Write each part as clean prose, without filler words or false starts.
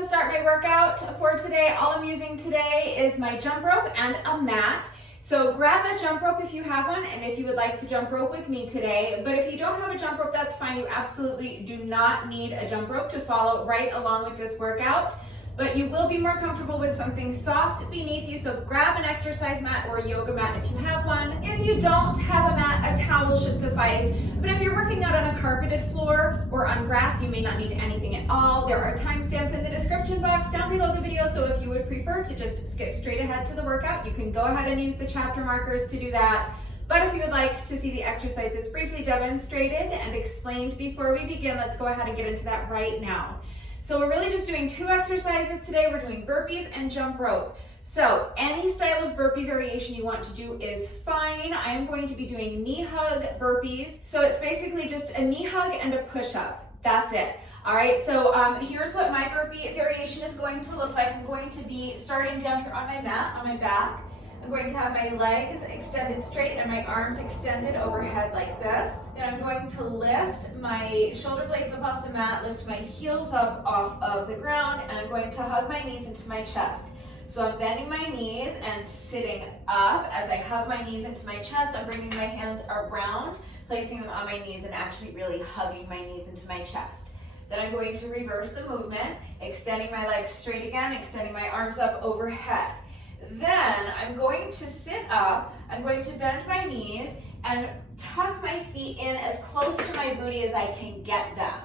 to start my workout for today. All I'm using today is my jump rope and a mat. So grab a jump rope if you have one and if you would like to jump rope with me today. But if you don't have a jump rope, that's fine. You absolutely do not need a jump rope to follow right along with this workout. But you will be more comfortable with something soft beneath you. So grab an exercise mat or a yoga mat if you have one. If you don't have a mat, a towel should suffice. But if you're working out on a carpeted floor or on grass, you may not need anything at all. There are timestamps in the description box down below the video. So if you would prefer to just skip straight ahead to the workout, you can go ahead and use the chapter markers to do that. But if you would like to see the exercises briefly demonstrated and explained before we begin, let's go ahead and get into that right now. So we're really just doing two exercises today. We're doing burpees and jump rope. So any style of burpee variation you want to do is fine. I am going to be doing knee hug burpees. So it's basically just a knee hug and a push-up. That's it. All right, so here's what my burpee variation is going to look like. I'm going to be starting down here on my mat, on my back. I'm going to have my legs extended straight and my arms extended overhead like this. Then I'm going to lift my shoulder blades up off the mat, lift my heels up off of the ground, and I'm going to hug my knees into my chest. So I'm bending my knees and sitting up. As I hug my knees into my chest, I'm bringing my hands around, placing them on my knees and actually really hugging my knees into my chest. Then I'm going to reverse the movement, extending my legs straight again, extending my arms up overhead. Then I'm going to sit up, I'm going to bend my knees and tuck my feet in as close to my booty as I can get them.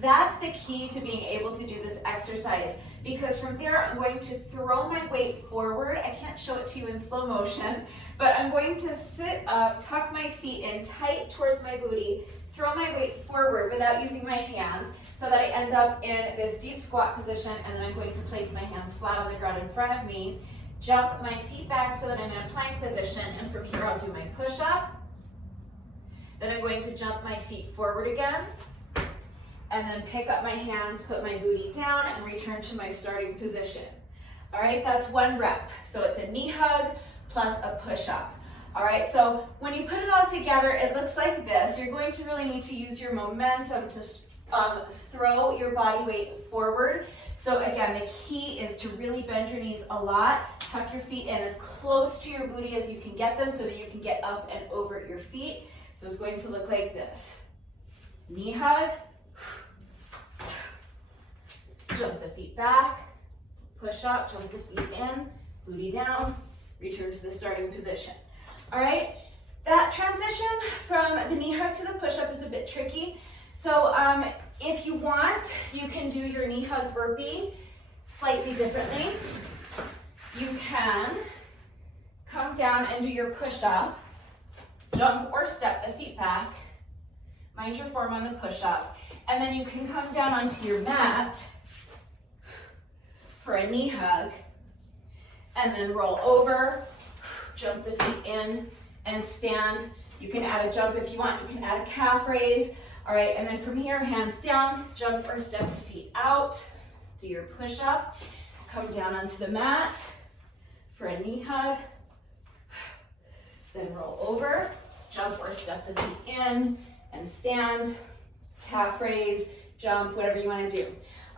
That's the key to being able to do this exercise, because from there I'm going to throw my weight forward. I can't show it to you in slow motion, but I'm going to sit up, tuck my feet in tight towards my booty, throw my weight forward without using my hands so that I end up in this deep squat position, and then I'm going to place my hands flat on the ground in front of me. Jump my feet back so that I'm in a plank position, and from here I'll do my push-up. Then I'm going to jump my feet forward again, and then pick up my hands, put my booty down, and return to my starting position. All right, that's one rep. So it's a knee hug plus a push-up. All right, so when you put it all together, it looks like this. You're going to really need to use your momentum to throw your body weight forward. So again, the key is to really bend your knees a lot. Tuck your feet in as close to your booty as you can get them so that you can get up and over your feet. So it's going to look like this. Knee hug. Jump the feet back. Push up, jump the feet in, booty down, return to the starting position. All right, that transition from the knee hug to the push-up is a bit tricky. So if you want, you can do your knee hug burpee slightly differently. You can come down and do your push-up, jump or step the feet back, mind your form on the push-up, and then you can come down onto your mat for a knee hug, and then roll over, jump the feet in, and stand. You can add a jump if you want, you can add a calf raise. All right, and then from here, hands down, jump or step the feet out, do your push-up, come down onto the mat for a knee hug, then roll over, jump or step the feet in, and stand, calf raise, jump, whatever you want to do.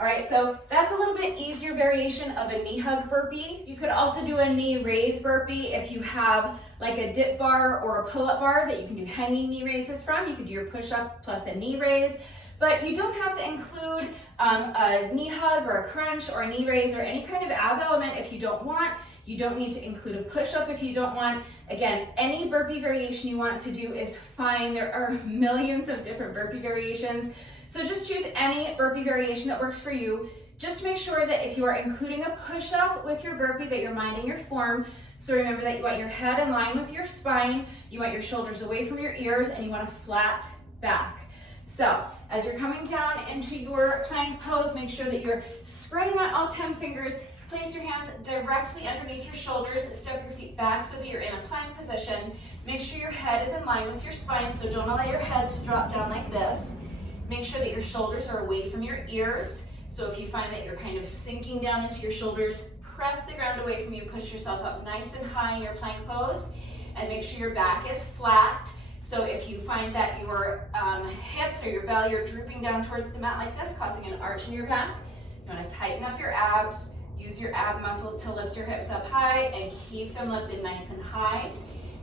All right, so that's a little bit easier variation of a knee hug burpee. You could also do a knee raise burpee if you have like a dip bar or a pull-up bar that you can do hanging knee raises from. You could do your push-up plus a knee raise, but you don't have to include a knee hug or a crunch or a knee raise or any kind of ab element if you don't want. You don't need to include a push-up if you don't want. Again, any burpee variation you want to do is fine. There are millions of different burpee variations. So just choose any burpee variation that works for you. Just make sure that if you are including a push-up with your burpee that you're minding your form. So remember that you want your head in line with your spine, you want your shoulders away from your ears, and you want a flat back. So as you're coming down into your plank pose, make sure that you're spreading out all 10 fingers. Place your hands directly underneath your shoulders, step your feet back so that you're in a plank position. Make sure your head is in line with your spine, so don't allow your head to drop down like this. Make sure that your shoulders are away from your ears. So if you find that you're kind of sinking down into your shoulders, press the ground away from you, push yourself up nice and high in your plank pose, and make sure your back is flat. So if you find that your hips or your belly are drooping down towards the mat like this, causing an arch in your back, You want to tighten up your abs, use your ab muscles to lift your hips up high and keep them lifted nice and high.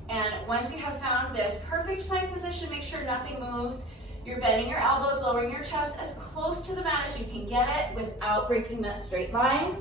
And once you have found this perfect plank position, make sure nothing moves. You're bending your elbows, lowering your chest as close to the mat as you can get it without breaking that straight line.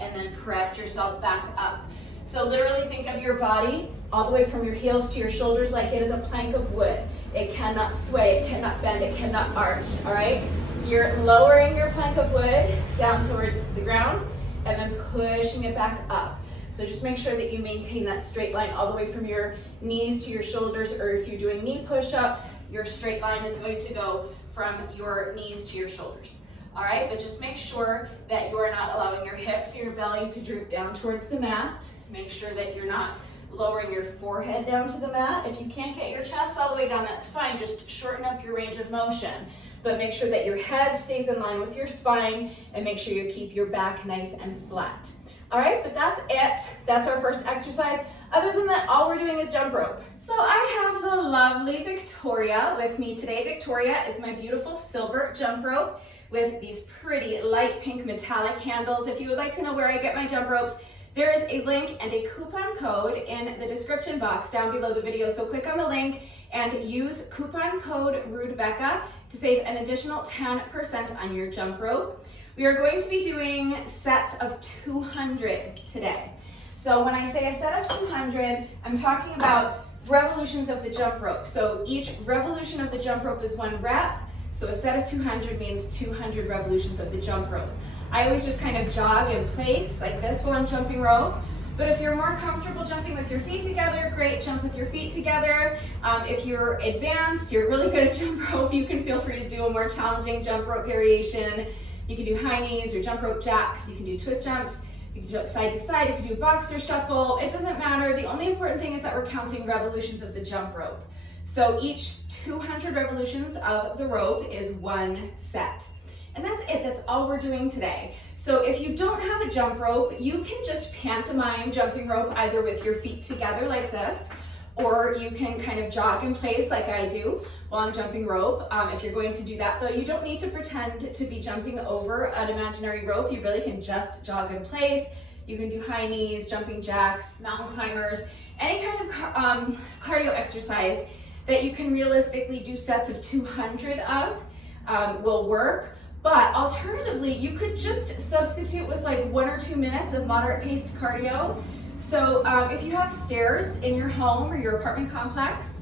And then press yourself back up. So literally think of your body all the way from your heels to your shoulders like it is a plank of wood. It cannot sway, it cannot bend, it cannot arch, all right? You're lowering your plank of wood down towards the ground and then pushing it back up. So just make sure that you maintain that straight line all the way from your knees to your shoulders, or if you're doing knee push-ups, your straight line is going to go from your knees to your shoulders. All right, but just make sure that you are not allowing your hips or your belly to droop down towards the mat. Make sure that you're not lowering your forehead down to the mat. If you can't get your chest all the way down, that's fine. Just shorten up your range of motion. But make sure that your head stays in line with your spine and make sure you keep your back nice and flat. All right, but that's it. That's our first exercise. Other than that, all we're doing is jump rope. So I have the lovely Victoria with me today. Victoria is my beautiful silver jump rope with these pretty light pink metallic handles. If you would like to know where I get my jump ropes, there is a link and a coupon code in the description box down below the video. So click on the link and use coupon code RUDEBECCA to save an additional 10% on your jump rope. We are going to be doing sets of 200 today. So when I say a set of 200, I'm talking about revolutions of the jump rope. So each revolution of the jump rope is 1 rep. So a set of 200 means 200 revolutions of the jump rope. I always just kind of jog in place like this while I'm jumping rope. But if you're more comfortable jumping with your feet together, great, jump with your feet together. If you're advanced, you're really good at jump rope, you can feel free to do a more challenging jump rope variation. You can do high knees or jump rope jacks. You can do twist jumps. You can jump side to side. You can do boxer shuffle. It doesn't matter. The only important thing is that we're counting revolutions of the jump rope. So each 200 revolutions of the rope is 1 set. And that's it. That's all we're doing today. So if you don't have a jump rope, you can just pantomime jumping rope either with your feet together like this, or you can kind of jog in place like I do while I'm jumping rope. If you're going to do that though, you don't need to pretend to be jumping over an imaginary rope. You really can just jog in place. You can do high knees, jumping jacks, mountain climbers, any kind of cardio exercise that you can realistically do sets of 200 of will work. But alternatively, you could just substitute with like 1 or 2 minutes of moderate paced cardio. So if you have stairs in your home or your apartment complex,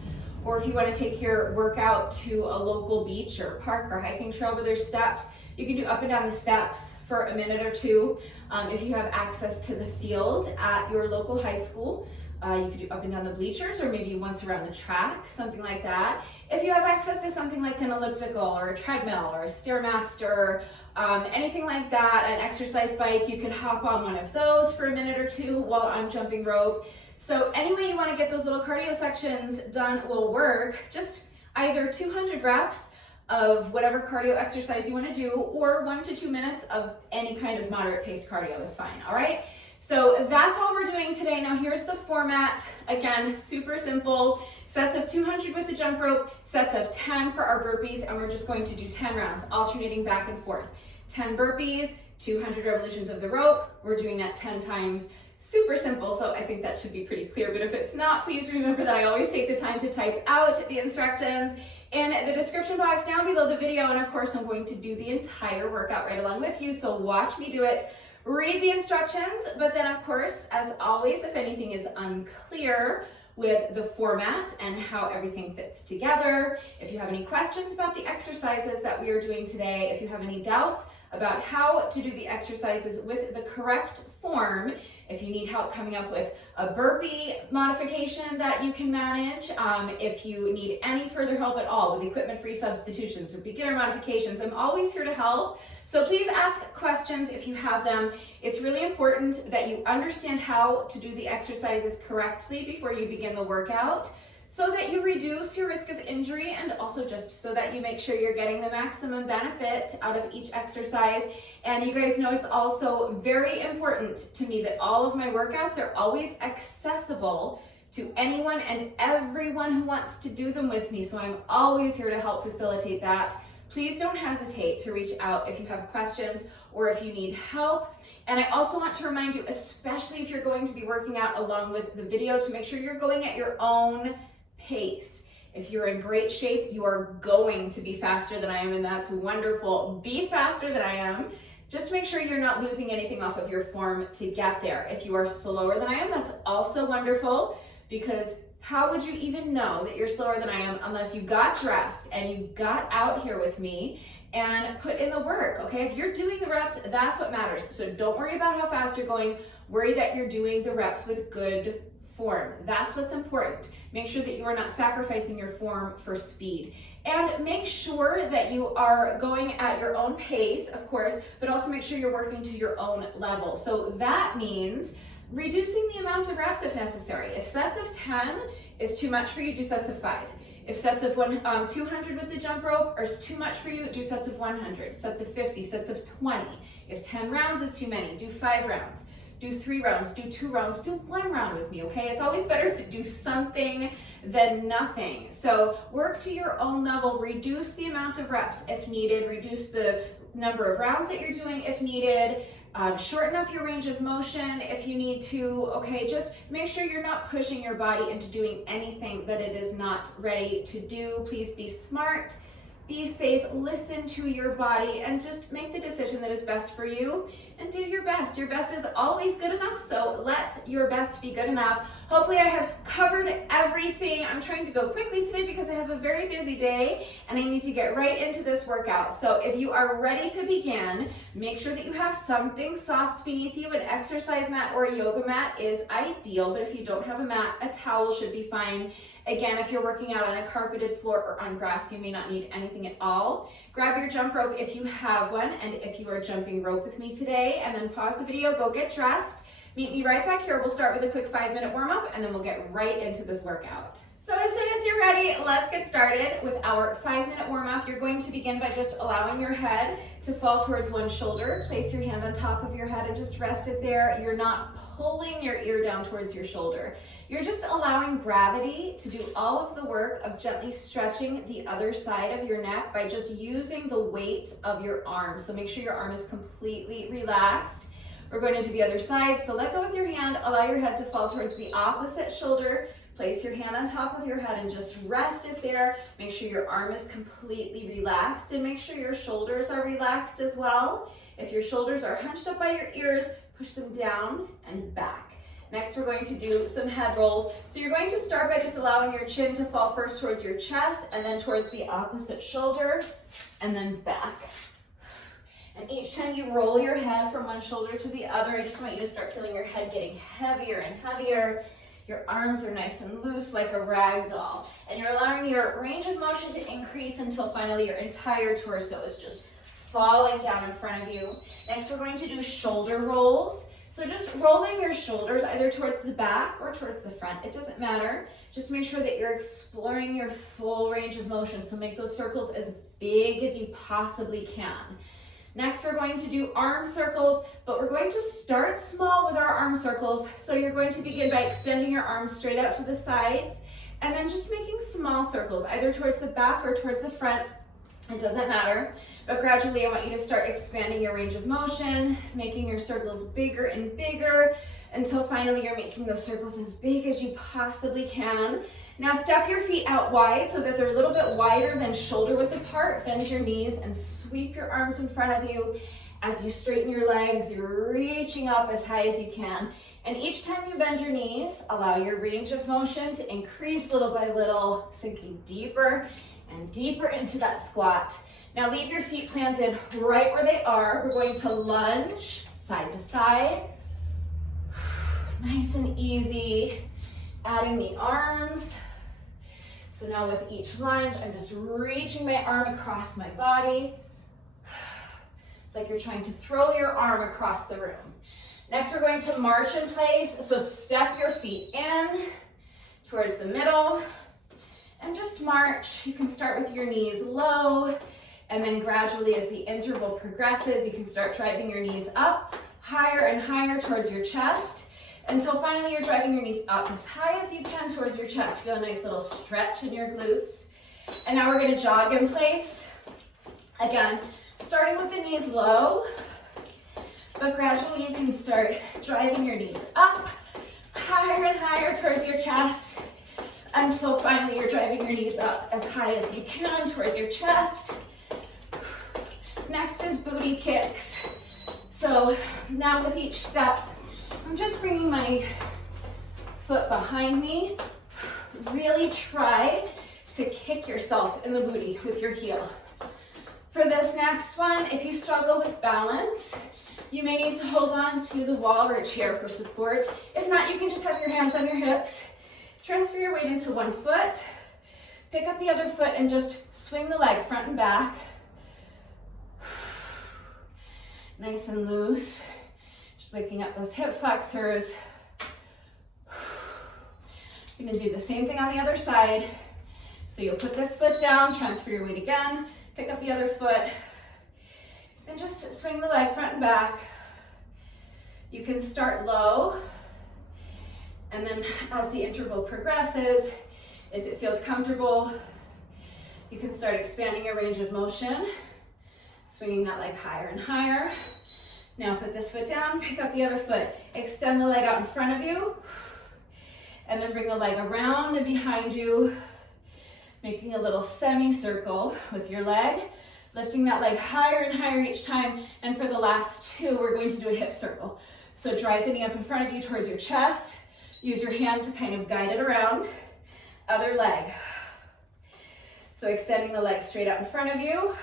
or if you want to take your workout to a local beach or park or hiking trail where there's steps, you can do up and down the steps for a minute or 2. If you have access to the field at your local high school, you could do up and down the bleachers, or maybe once around the track, something like that. If you have access to something like an elliptical or a treadmill or a Stairmaster, anything like that, an exercise bike, you could hop on one of those for a minute or 2 while I'm jumping rope. So any way you want to get those little cardio sections done will work. Just either 200 reps of whatever cardio exercise you want to do, or 1 to 2 minutes of any kind of moderate paced cardio is fine, all right? So that's all we're doing today. Now here's the format. Again, super simple. Sets of 200 with the jump rope, sets of 10 for our burpees, and we're just going to do 10 rounds, alternating back and forth. 10 burpees, 200 revolutions of the rope. We're doing that 10 times. Super simple, so I think that should be pretty clear, but if it's not, please remember that I always take the time to type out the instructions in the description box down below the video, and of course I'm going to do the entire workout right along with you, so watch me do it. Read the instructions, but then of course, as always, if anything is unclear with the format and how everything fits together, if you have any questions about the exercises that we are doing today, if you have any doubts about how to do the exercises with the correct form, if you need help coming up with a burpee modification that you can manage, if you need any further help at all with equipment-free substitutions or beginner modifications, I'm always here to help. So please ask questions if you have them. It's really important that you understand how to do the exercises correctly before you begin the workout, so that you reduce your risk of injury, and also just so that you make sure you're getting the maximum benefit out of each exercise. And you guys know it's also very important to me that all of my workouts are always accessible to anyone and everyone who wants to do them with me. So I'm always here to help facilitate that. please don't hesitate to reach out if you have questions or if you need help. And I also want to remind you, especially if you're going to be working out along with the video, to make sure you're going at your own pace. If you're in great shape, you are going to be faster than I am, and that's wonderful. Be faster than I am. Just make sure you're not losing anything off of your form to get there. If you are slower than I am, that's also wonderful, because how would you even know that you're slower than I am unless you got dressed and you got out here with me and put in the work, okay? If you're doing the reps, that's what matters. So don't worry about how fast you're going. Worry that you're doing the reps with good form. That's what's important. Make sure that you are not sacrificing your form for speed. And make sure that you are going at your own pace, of course, but also make sure you're working to your own level. So that means reducing the amount of reps if necessary. If sets of 10 is too much for you, do sets of 5. If sets of 200 with the jump rope is too much for you, do sets of 100, sets of 50, sets of 20. If 10 rounds is too many, do 5 rounds. Do 3 rounds, do 2 rounds, do 1 round with me, okay? It's always better to do something than nothing. So work to your own level, reduce the amount of reps if needed, reduce the number of rounds that you're doing if needed, shorten up your range of motion if you need to, okay? Just make sure you're not pushing your body into doing anything that it is not ready to do. Please be smart, be safe, listen to your body, and just make the decision that is best for you and do your best. Your best is always good enough, so let your best be good enough. Hopefully I have covered everything. I'm trying to go quickly today because I have a very busy day and I need to get right into this workout. So if you are ready to begin, make sure that you have something soft beneath you. An exercise mat or a yoga mat is ideal, but if you don't have a mat, a towel should be fine. Again, if you're working out on a carpeted floor or on grass, you may not need anything at all. Grab your jump rope if you have one, and if you are jumping rope with me today, and then pause the video, go get dressed. Meet me right back here. We'll start with a quick 5-minute warm-up, and then we'll get right into this workout. So as soon as you're ready, let's get started with our 5-minute warm-up. You're going to begin by just allowing your head to fall towards one shoulder. Place your hand on top of your head and just rest it there. You're not pulling your ear down towards your shoulder. You're just allowing gravity to do all of the work of gently stretching the other side of your neck by just using the weight of your arm. So make sure your arm is completely relaxed. We're going to do the other side. So let go with your hand, allow your head to fall towards the opposite shoulder. Place your hand on top of your head and just rest it there. Make sure your arm is completely relaxed and make sure your shoulders are relaxed as well. If your shoulders are hunched up by your ears, push them down and back. Next, we're going to do some head rolls. So you're going to start by just allowing your chin to fall first towards your chest and then towards the opposite shoulder and then back. And each time you roll your head from one shoulder to the other, I just want you to start feeling your head getting heavier and heavier. Your arms are nice and loose like a rag doll. And you're allowing your range of motion to increase until finally your entire torso is just falling down in front of you. Next, we're going to do shoulder rolls. So just rolling your shoulders either towards the back or towards the front. It doesn't matter. Just make sure that you're exploring your full range of motion. So make those circles as big as you possibly can. Next, we're going to do arm circles, but we're going to start small with our arm circles. So you're going to begin by extending your arms straight out to the sides and then just making small circles, either towards the back or towards the front. It doesn't matter, but gradually I want you to start expanding your range of motion, making your circles bigger and bigger until finally you're making those circles as big as you possibly can. Now step your feet out wide so that they're a little bit wider than shoulder width apart. Bend your knees and sweep your arms in front of you. As you straighten your legs, you're reaching up as high as you can. And each time you bend your knees, allow your range of motion to increase little by little, sinking deeper and deeper into that squat. Now leave your feet planted right where they are. We're going to lunge side to side. Nice and easy. Adding the arms. So now with each lunge, I'm just reaching my arm across my body. It's like you're trying to throw your arm across the room. Next, we're going to march in place. So step your feet in towards the middle and just march. You can start with your knees low, and then gradually as the interval progresses, you can start driving your knees up higher and higher towards your chest until finally you're driving your knees up as high as you can towards your chest. Feel a nice little stretch in your glutes. And now we're going to jog in place. Again, starting with the knees low, but gradually you can start driving your knees up, higher and higher towards your chest, until finally you're driving your knees up as high as you can towards your chest. Next is booty kicks. So now with each step, I'm just bringing my foot behind me. Really try to kick yourself in the booty with your heel. For this next one, if you struggle with balance, you may need to hold on to the wall or a chair for support. If not, you can just have your hands on your hips. Transfer your weight into one foot. Pick up the other foot and just swing the leg front and back. Nice and loose. Just waking up those hip flexors. You're gonna do the same thing on the other side. So you'll put this foot down, transfer your weight again, pick up the other foot, and just swing the leg front and back. You can start low, and then as the interval progresses, if it feels comfortable, you can start expanding your range of motion, swinging that leg higher and higher. Now put this foot down, pick up the other foot, extend the leg out in front of you, and then bring the leg around and behind you, making a little semicircle with your leg, lifting that leg higher and higher each time. And for the last two, we're going to do a hip circle. So drive the knee up in front of you towards your chest. Use your hand to kind of guide it around. Other leg. So extending the leg straight out in front of you,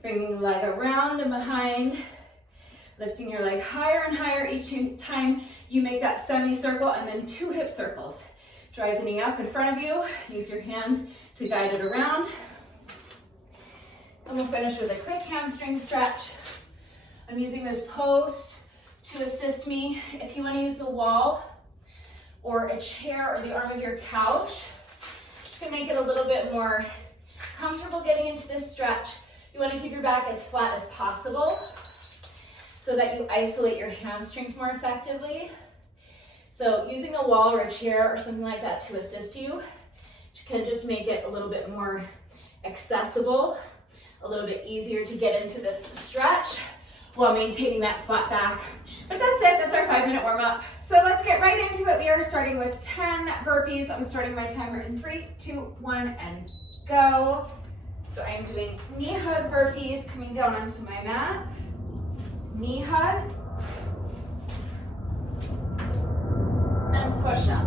bringing the leg around and behind, lifting your leg higher and higher each time you make that semicircle, and then two hip circles. Drive the knee up in front of you, use your hand to guide it around. And we'll finish with a quick hamstring stretch. I'm using this post to assist me. If you want to use the wall or a chair or the arm of your couch, just gonna make it a little bit more comfortable getting into this stretch. You want to keep your back as flat as possible so that you isolate your hamstrings more effectively. So using a wall or a chair or something like that to assist you can just make it a little bit more accessible, a little bit easier to get into this stretch while maintaining that flat back. But that's it, that's our 5-minute warm up. So let's get right into it. We are starting with 10 burpees. I'm starting my timer in 3, 2, 1, and go. So I'm doing knee hug burpees, coming down onto my mat. Knee hug. And push up.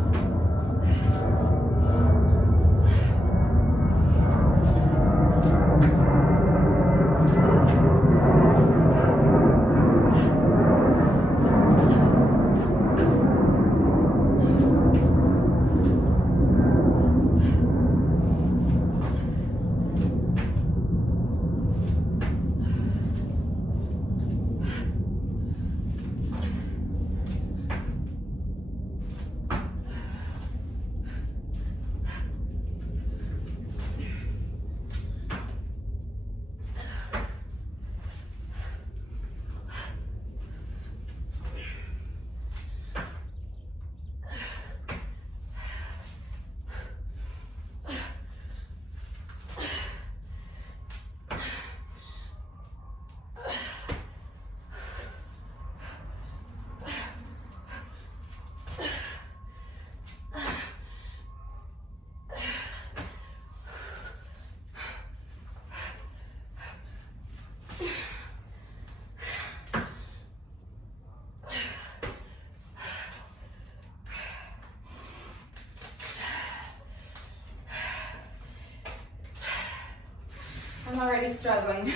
I'm already struggling.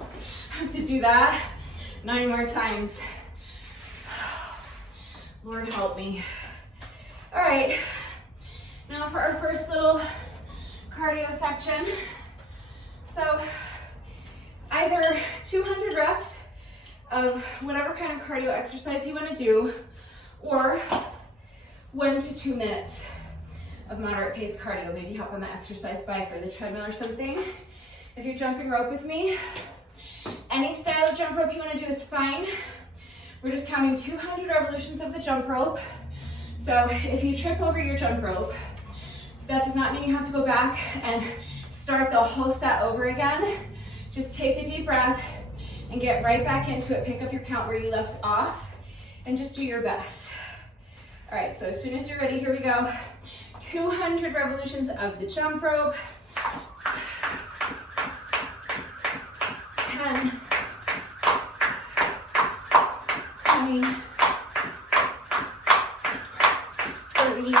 I have to do that 9 more times. Lord help me. All right, now for our first little cardio section. So either 200 reps of whatever kind of cardio exercise you want to do, or 1 to 2 minutes of moderate pace cardio. Maybe hop on the exercise bike or the treadmill or something. If you're jumping rope with me, any style of jump rope you want to do is fine. We're just counting 200 revolutions of the jump rope. So if you trip over your jump rope, that does not mean you have to go back and start the whole set over again, just take a deep breath and get right back into it. Pick up your count where you left off and just do your best. All right, so as soon as you're ready, here we go. 200 revolutions of the jump rope. 10, 20, 30,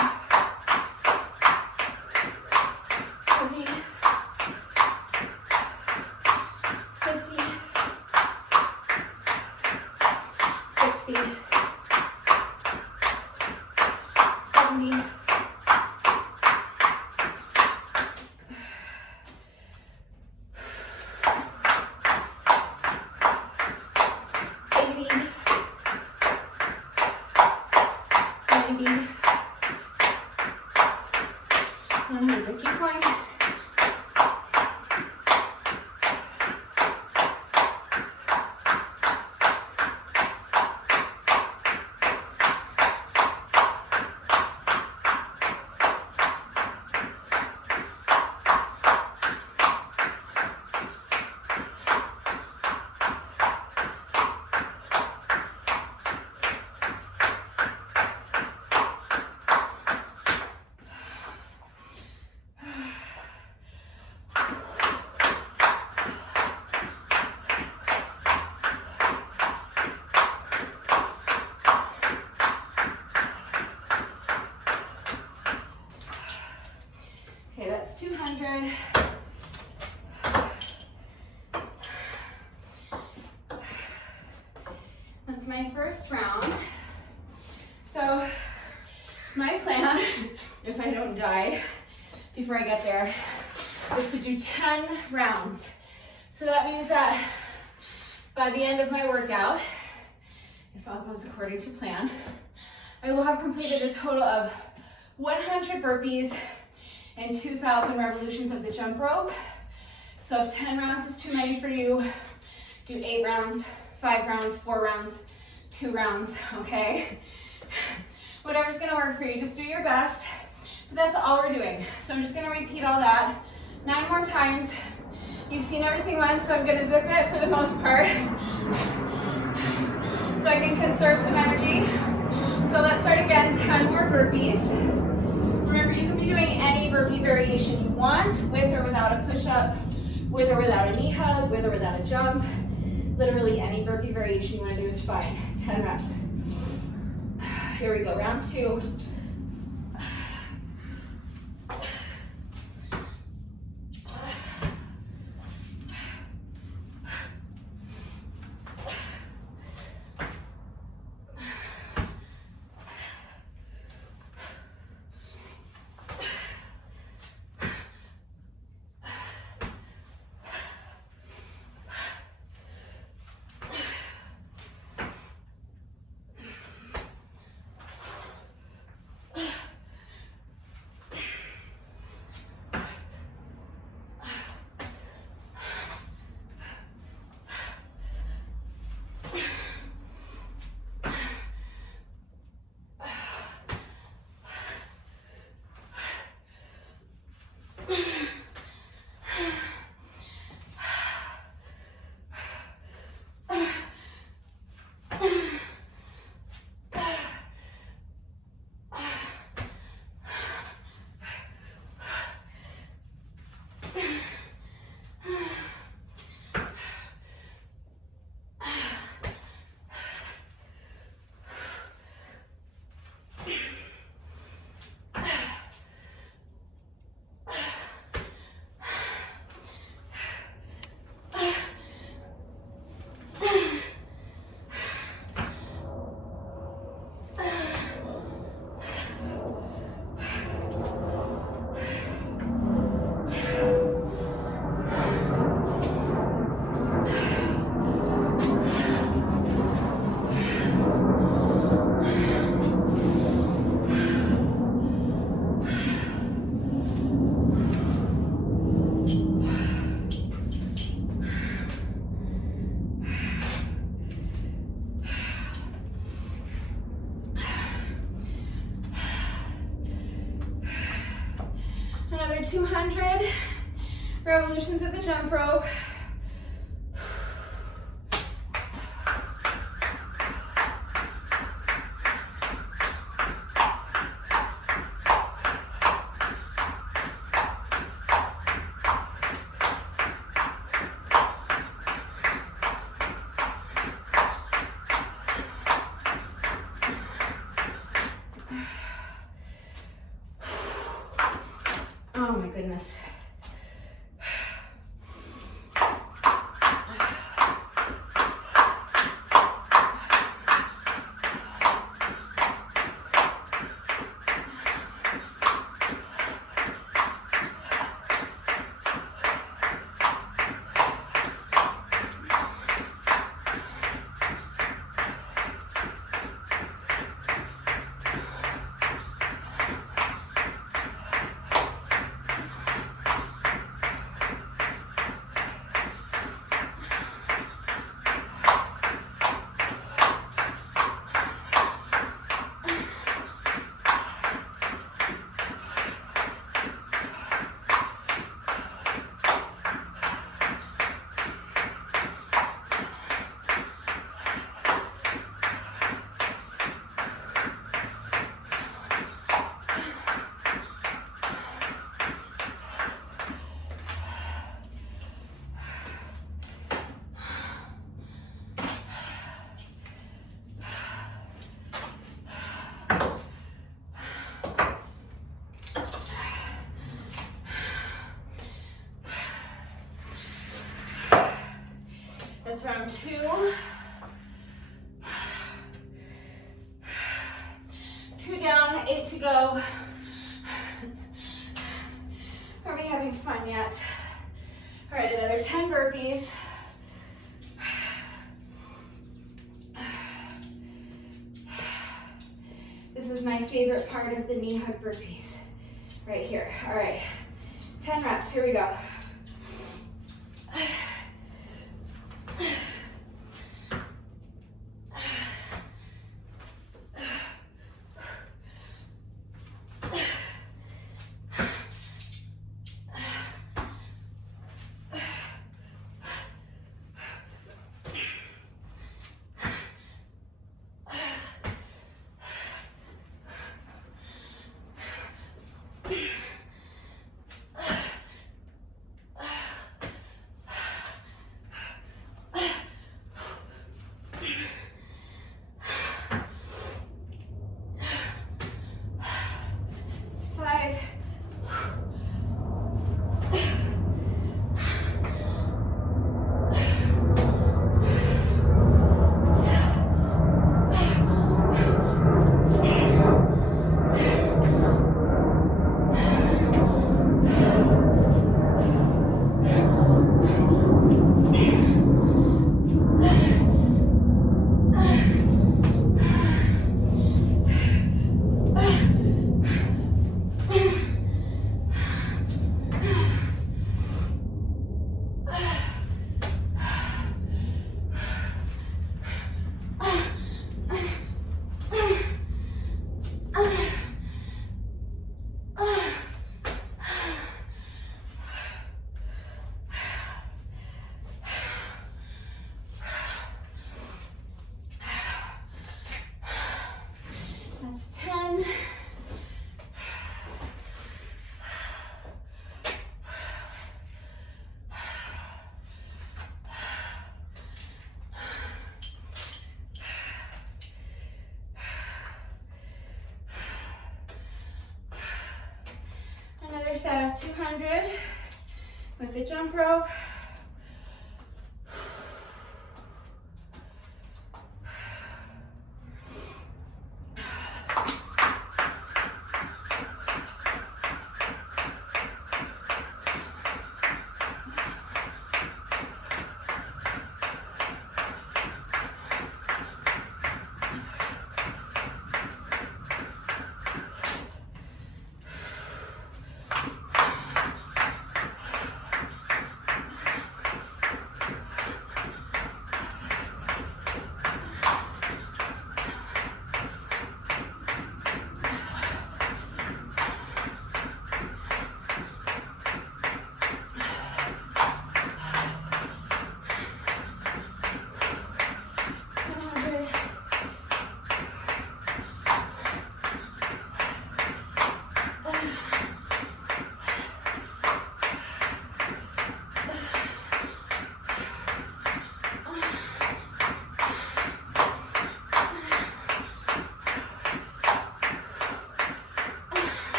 40, 50, 60, 70, 100. Keep going. Okay, that's 200. That's my first round. So my plan, if I don't die before I get there, is to do 10 rounds. So that means that by the end of my workout, if all goes according to plan, I will have completed a total of 100 burpees and 2,000 revolutions of the jump rope. So if 10 rounds is too many for you, do 8 rounds, 5 rounds, 4 rounds, 2 rounds, okay? Whatever's gonna work for you, just do your best. But that's all we're doing. So I'm just gonna repeat all that 9 more times. You've seen everything once, so I'm gonna zip it for the most part so I can conserve some energy. So let's start again, 10 more burpees. Remember, you can be doing any burpee variation you want, with or without a push-up, with or without a knee hug, with or without a jump. Literally any burpee variation you want to do is fine. 10 reps. Here we go, round 2. Another 200. revolutions of the jump rope. Oh my goodness. That's round 2. 2 down, 8 to go. Are we having fun yet? All right, another 10 burpees. This is my favorite part of the knee hug burpees, right here. All right, 10 reps, here we go. That's 10. Another set of 200 with the jump rope.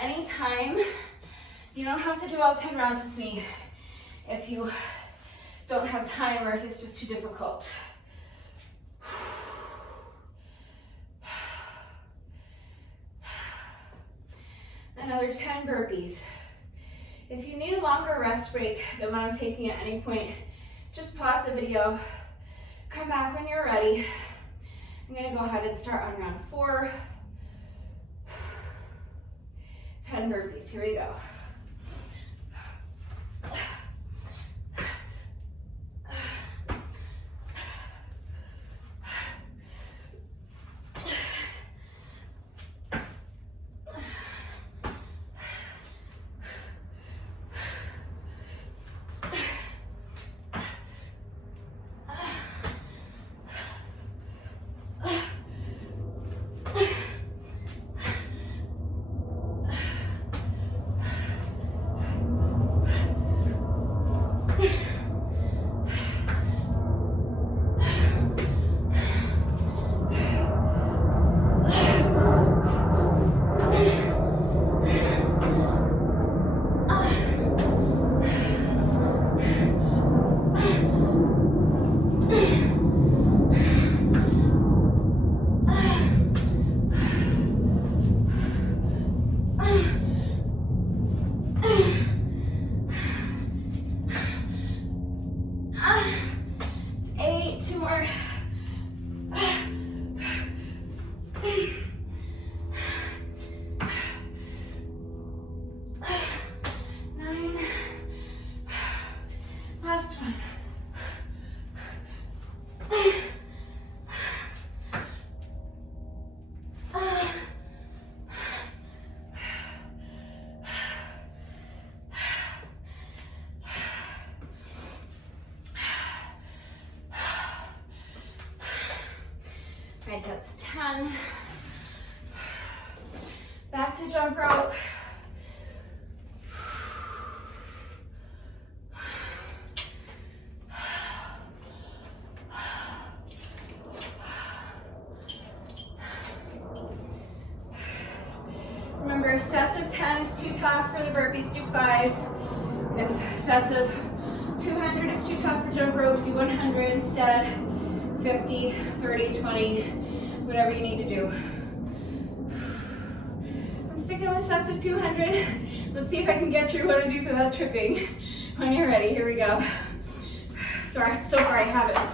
at any time. You don't have to do all 10 rounds with me if you don't have time or if it's just too difficult. Another 10 burpees. If you need a longer rest break than what I'm taking at any point, just pause the video, come back when you're ready. I'm gonna go ahead and start on round 4. 10 burpees, here we go. Right, that's 10. Back to jump rope. Remember, sets of 10 is too tough for the burpees, do 5. If sets of 200 is too tough for jump rope, do 100 instead. 50, 30, 20, whatever you need to do. I'm sticking with sets of 200. Let's see if I can get through one of these without tripping. When you're ready, here we go. Sorry, so far I haven't.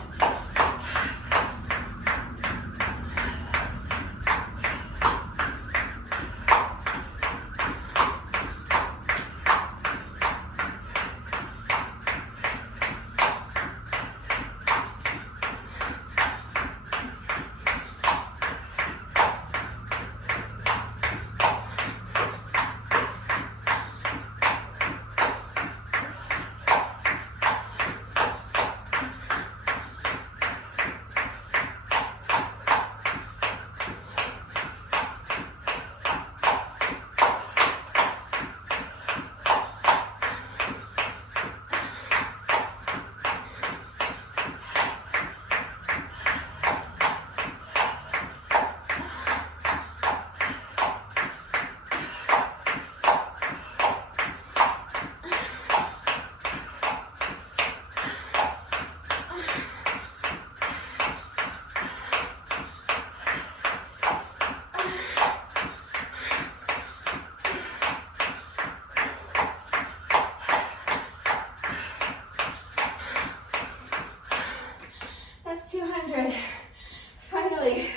Finally.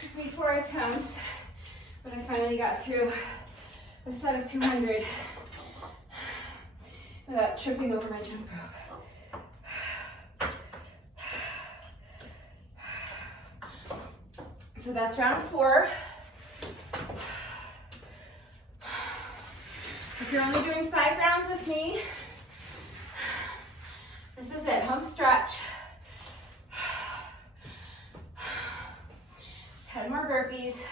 Took me 4 attempts, but I finally got through a set of 200 without tripping over my jump rope. So that's round 4. If you're only doing 5 rounds with me, this is it, home stretch. 10 more burpees.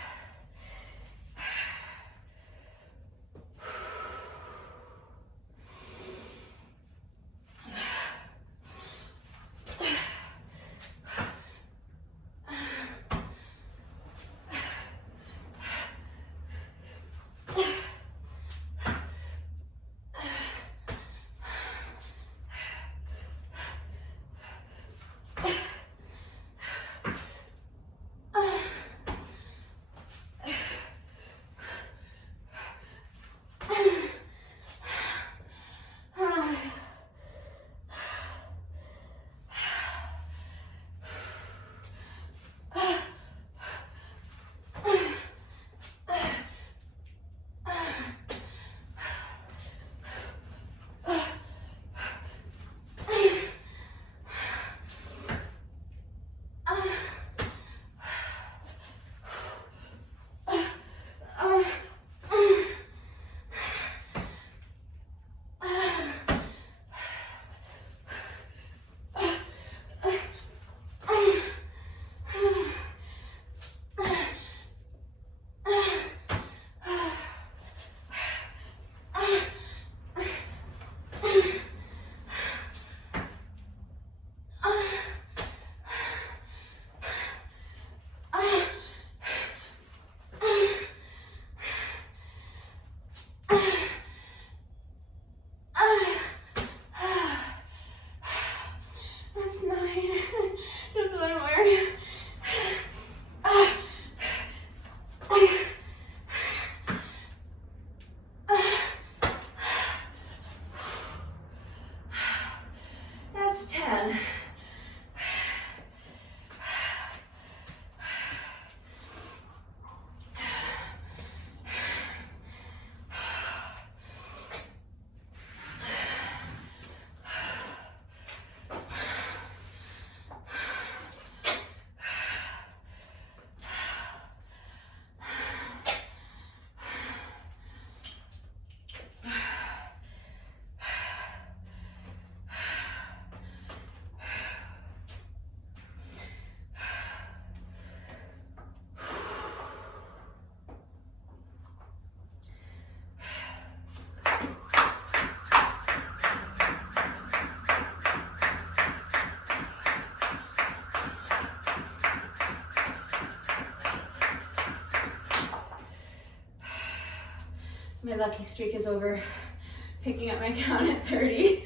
lucky streak is over. Picking up my count at 30.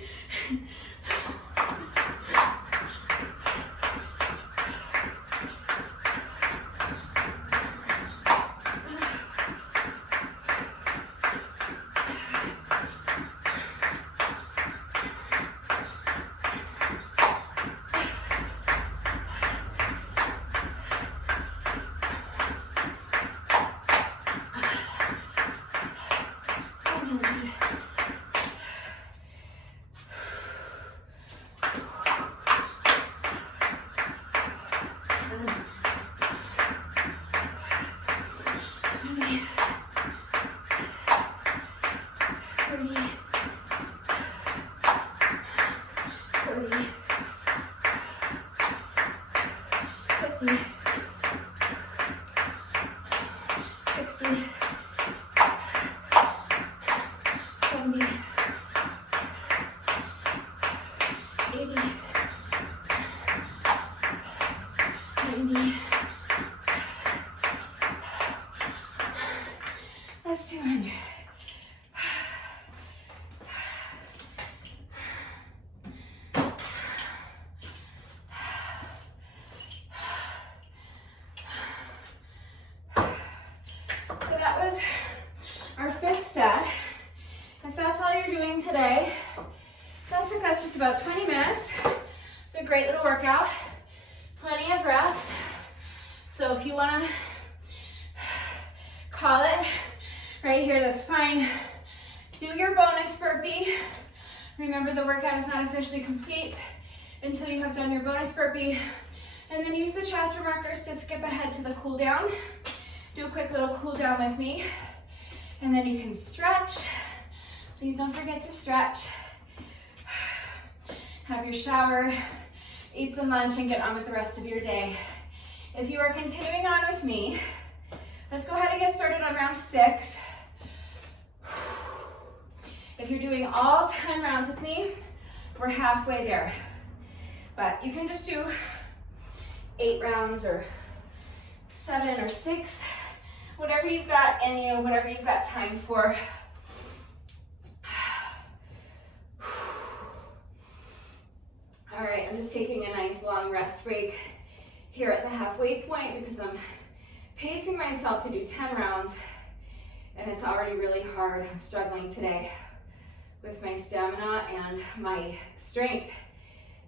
That's 200. So that was our 5th set. If that's all you're doing today, that took us just about 20 minutes. It's a great little workout. Plenty of reps. So if you want to call it right here, that's fine. Do your bonus burpee. Remember, the workout is not officially complete until you have done your bonus burpee. And then use the chapter markers to skip ahead to the cool down. Do a quick little cool down with me. And then you can stretch. Please don't forget to stretch. Have your shower, eat some lunch, and get on with the rest of your day. If you are continuing on with me, let's go ahead and get started on round 6. If you're doing all 10 rounds with me, we're halfway there. But you can just do 8 rounds or 7 or 6, whatever you've got in you, whatever you've got time for. All right, I'm just taking a nice long rest break here at the halfway point because I'm pacing myself to do 10 rounds and it's already really hard. I'm struggling today with my stamina and my strength.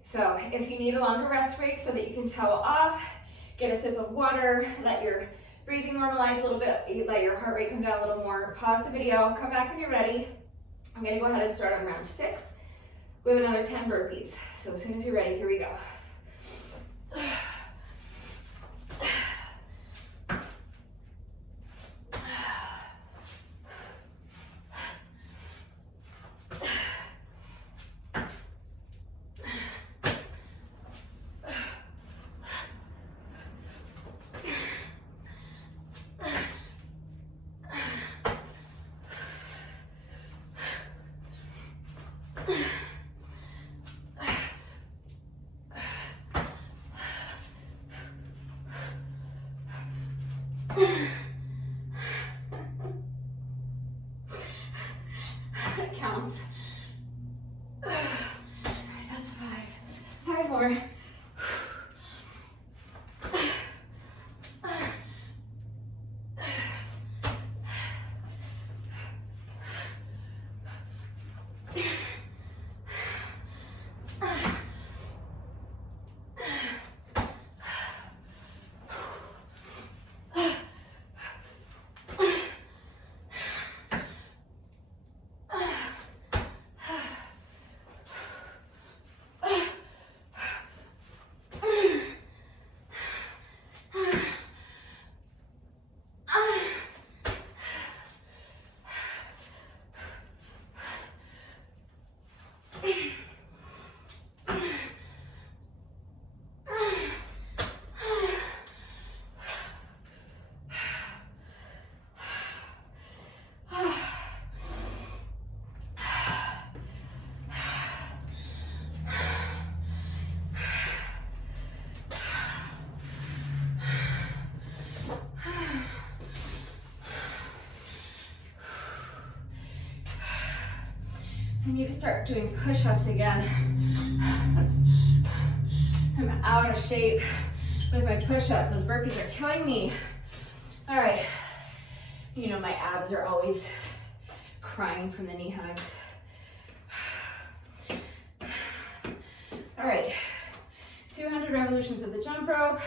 So if you need a longer rest break so that you can towel off, get a sip of water, let your breathing normalize a little bit, let your heart rate come down a little more, pause the video, come back when you're ready. I'm gonna go ahead and start on round 6 with another 10 burpees. So as soon as you're ready, here we go. That counts. All right, that's 5. 5 more. need to start doing push-ups again. I'm out of shape with my push-ups. Those burpees are killing me. All right. You know my abs are always crying from the knee hugs. All right. 200 revolutions of the jump rope.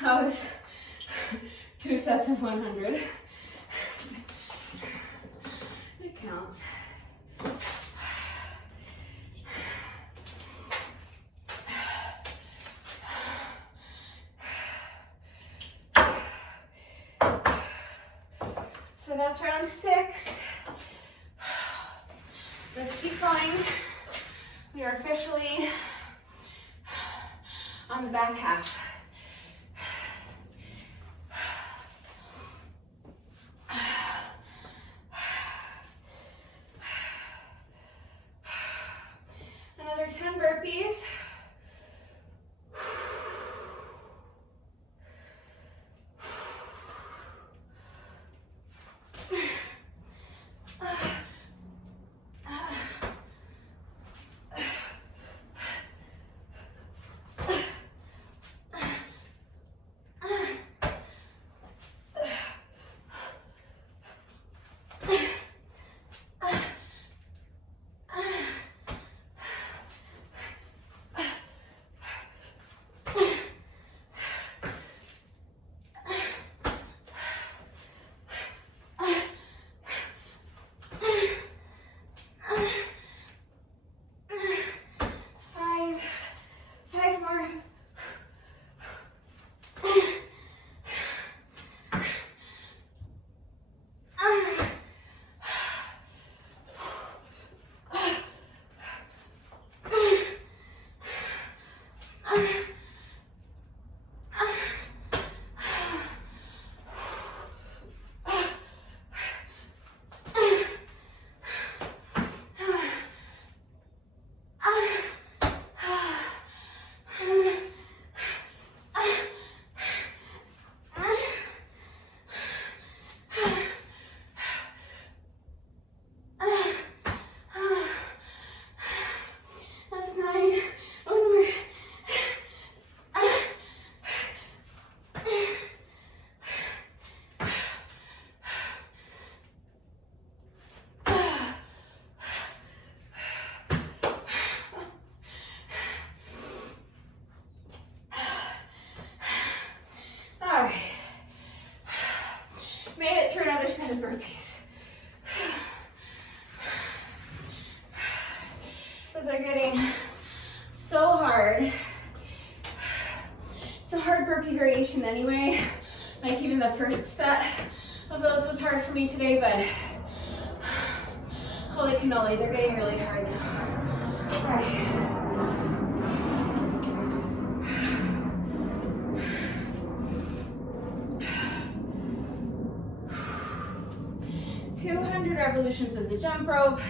That was 2 sets of 100. It counts. So that's round 6. Let's keep going. We are officially on the back half. Another 10 burpees. Made it through another set of burpees. Those are getting so hard. It's a hard burpee variation anyway. Like even the first set of those was hard for me today, but holy cannoli, they're getting really hard now. All right. 200 revolutions of the jump rope.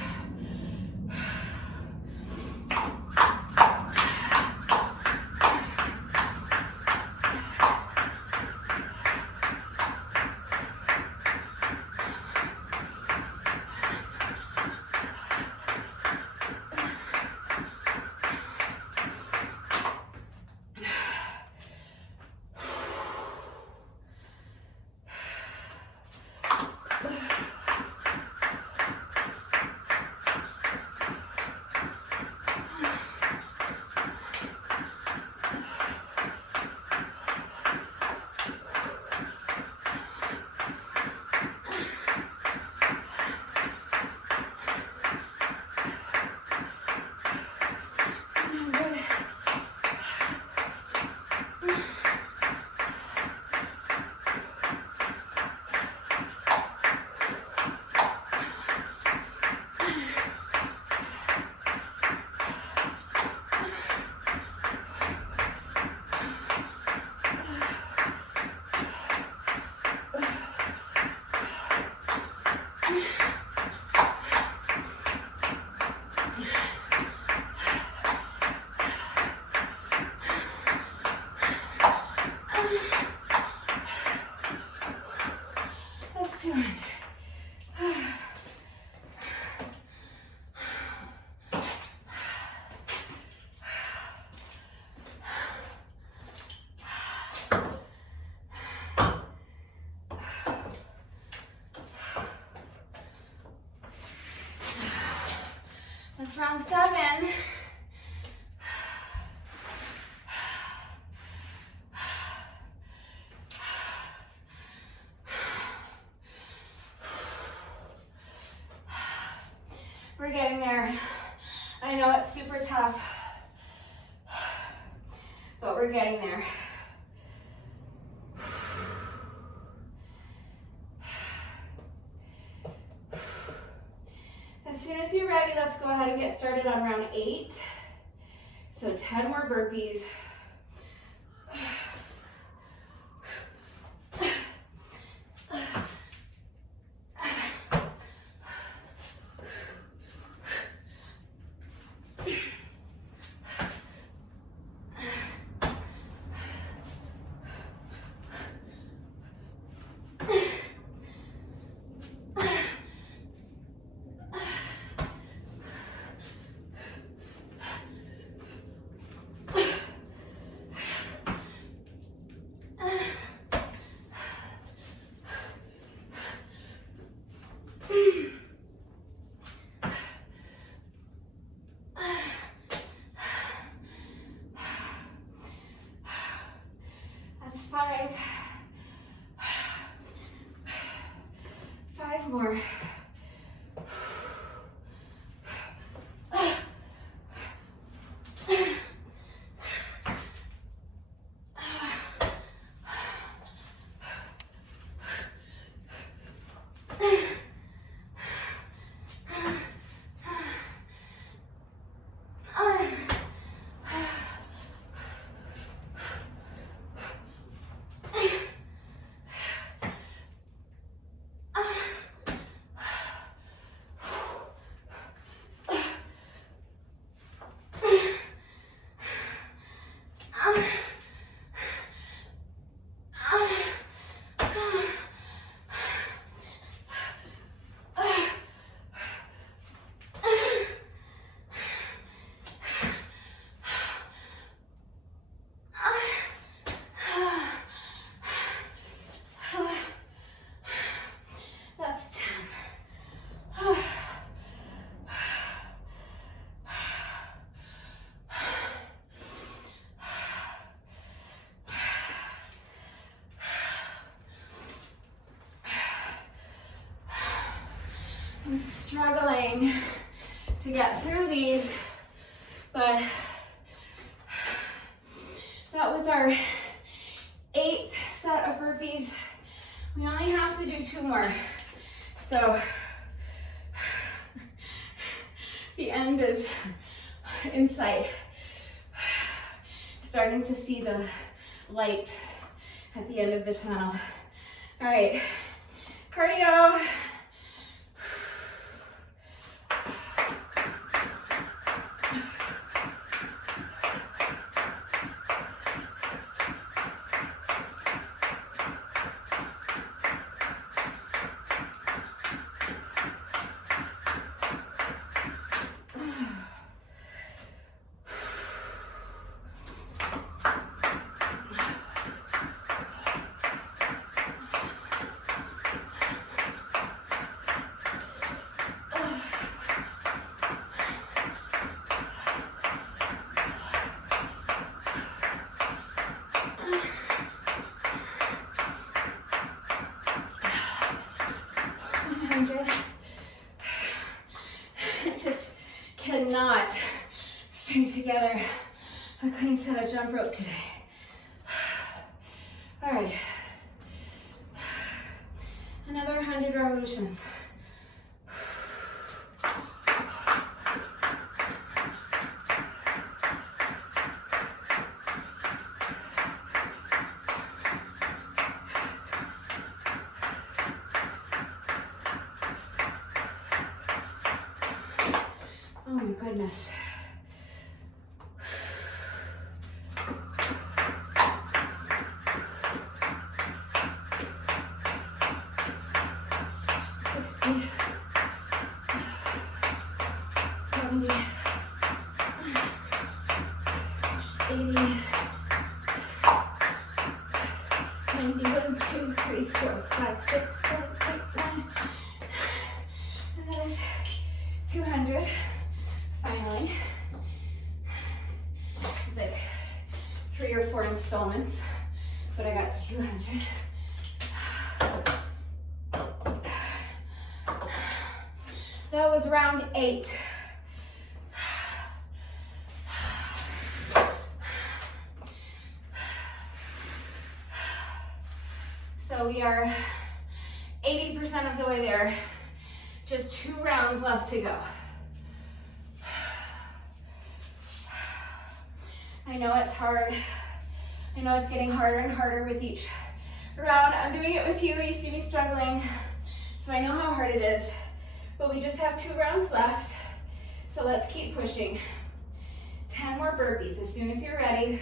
round 7. We're getting there. I know it's super tough, but we're getting there. As soon as you're ready, let's go ahead and get started on round 8. So 10 more burpees. That's 5. 5 more. I'm struggling to get through these, but that was our 8th set of burpees. We only have to do 2 more. So the end is in sight. Starting to see the light at the end of the tunnel. All right, cardio. I just cannot string together a clean set of jump rope today. All right, another 100 revolutions. Oh my goodness. Finally. It's like 3 or 4 installments, but I got to 200. That was round 8. So we are 80% of the way there. Just 2 rounds left to go. I know it's hard. I know it's getting harder and harder with each round. I'm doing it with you. You see me struggling. So I know how hard it is. But we just have 2 rounds left. So let's keep pushing. 10 more burpees as soon as you're ready.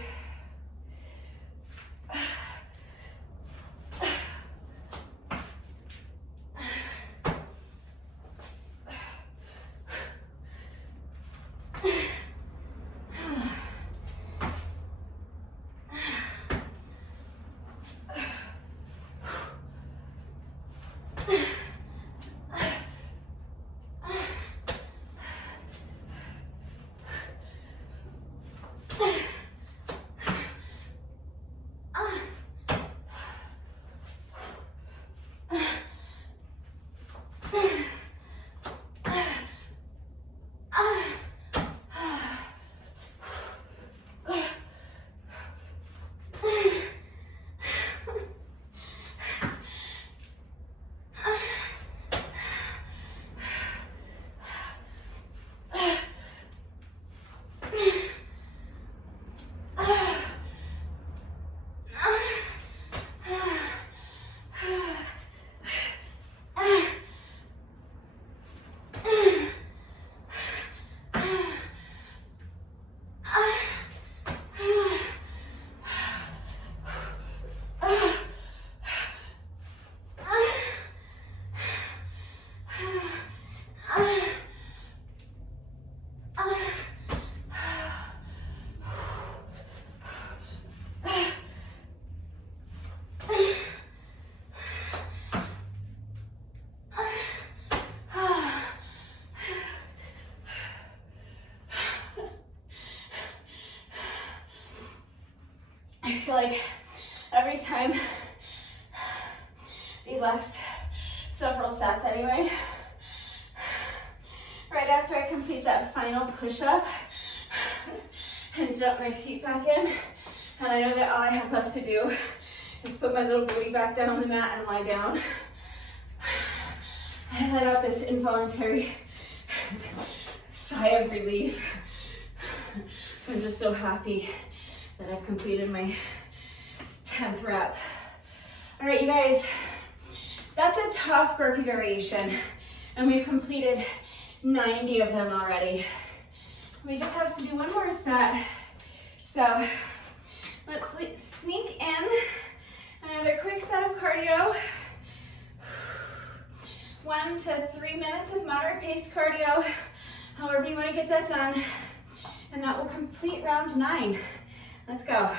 I feel like every time, these last several sets anyway, right after I complete that final push-up and jump my feet back in, and I know that all I have left to do is put my little booty back down on the mat and lie down, I let out this involuntary sigh of relief. I'm just so happy that I've completed my 10th rep. All right, you guys, that's a tough burpee variation, and we've completed 90 of them already. We just have to do one more set. So let's sneak in another quick set of cardio. 1 to 3 minutes of moderate pace cardio, however you want to get that done. And that will complete round 9. Let's go.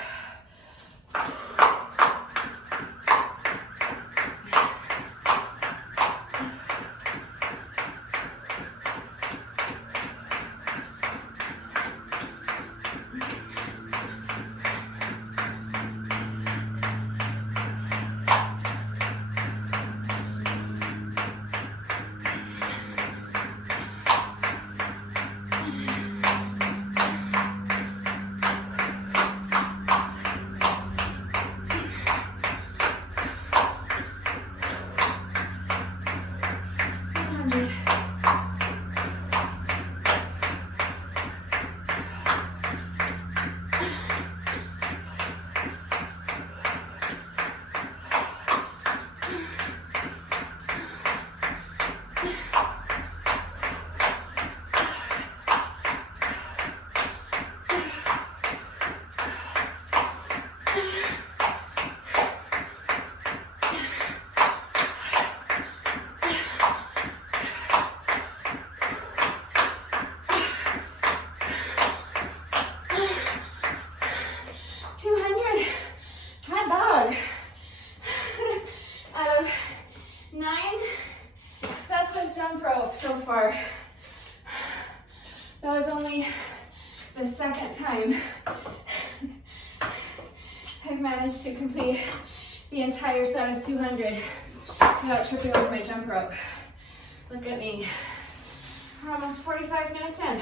time I've managed to complete the entire set of 200 without tripping over my jump rope. Look at me. We're almost 45 minutes in.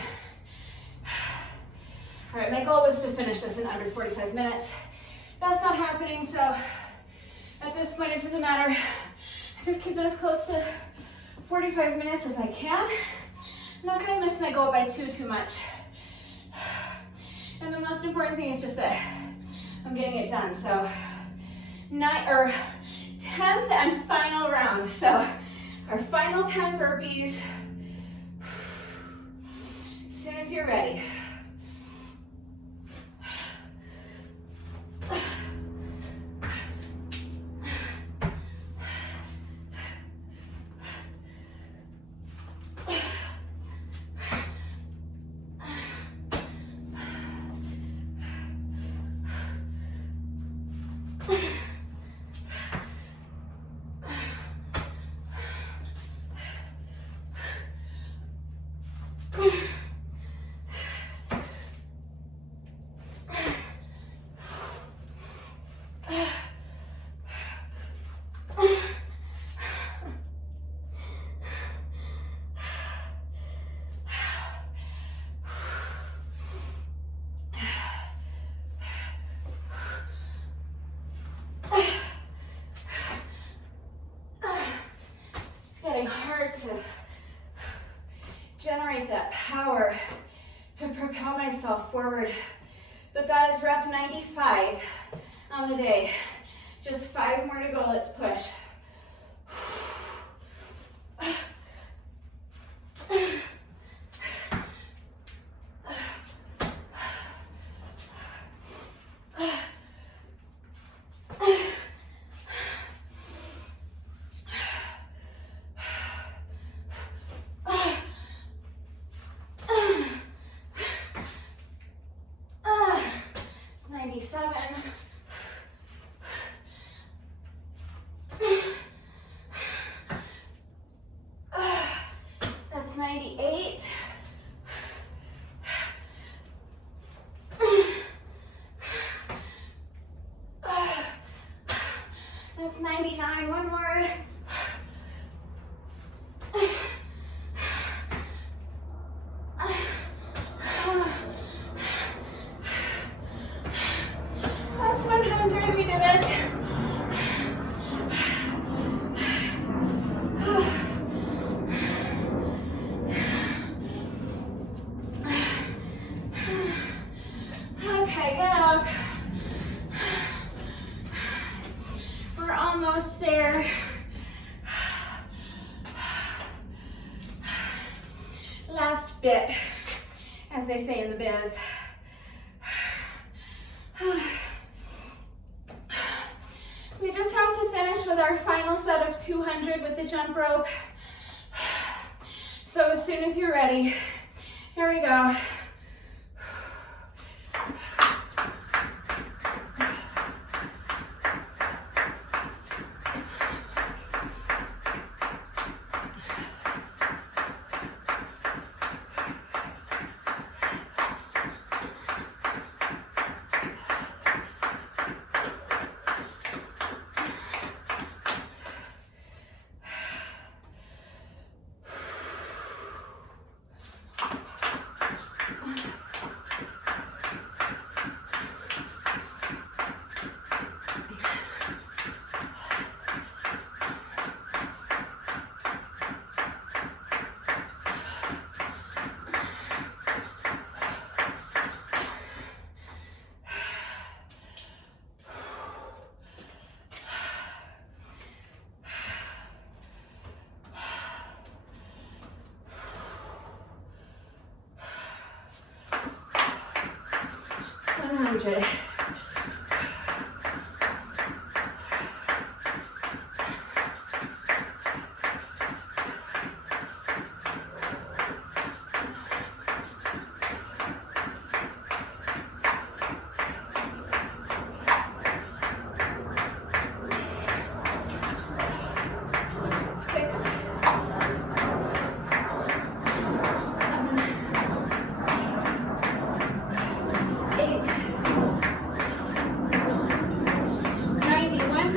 All right, my goal was to finish this in under 45 minutes. That's not happening, so at this point it doesn't matter. I just keep it as close to 45 minutes as I can. I'm not gonna miss my goal by too much. And the most important thing is just that I'm getting it done. So 10th and final round. So our final 10 burpees. As soon as you're ready. Hard to generate that power to propel myself forward, but that is rep 95 on the day. Just 5 more to go. Let's push. That's 98. That's 99. One more. That's 100. We did it. Okay, get up. We're almost there. Last bit, as they say in the biz. We just have to finish with our final set of 200 with the jump rope. So as soon as you're ready, here we go.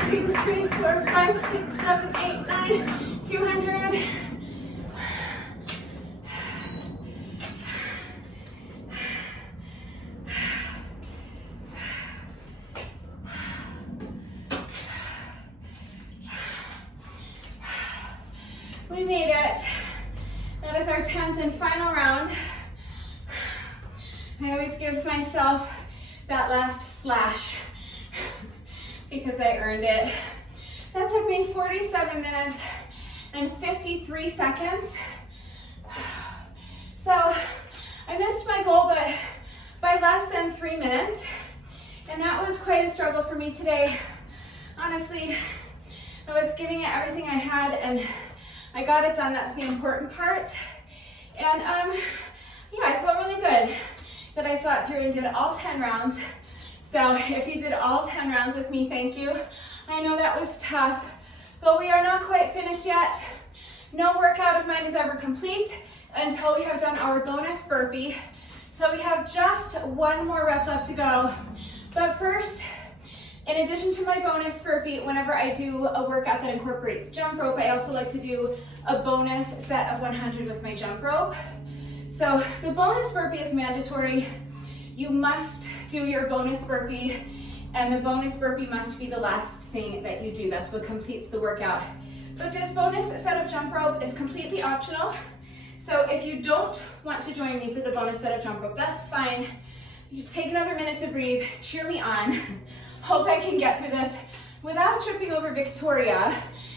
2, 3, 4, 5, 6, 7, 8, 9, 200. We made it. That is our 10th and final round. I always give myself that last slash because I earned it. That took me 47 minutes and 53 seconds. So I missed my goal, but by less than 3 minutes. And that was quite a struggle for me today. Honestly, I was giving it everything I had and I got it done. That's the important part. And yeah, I felt really good that I saw it through and did all 10 rounds. So if you did all 10 rounds with me, thank you. I know that was tough, but we are not quite finished yet. No workout of mine is ever complete until we have done our bonus burpee. So we have just one more rep left to go. But first, in addition to my bonus burpee, whenever I do a workout that incorporates jump rope, I also like to do a bonus set of 100 with my jump rope. So the bonus burpee is mandatory. You must do your bonus burpee, and the bonus burpee must be the last thing that you do. That's what completes the workout. But this bonus set of jump rope is completely optional. So if you don't want to join me for the bonus set of jump rope, that's fine. You take another minute to breathe, cheer me on. Hope I can get through this without tripping over Victoria,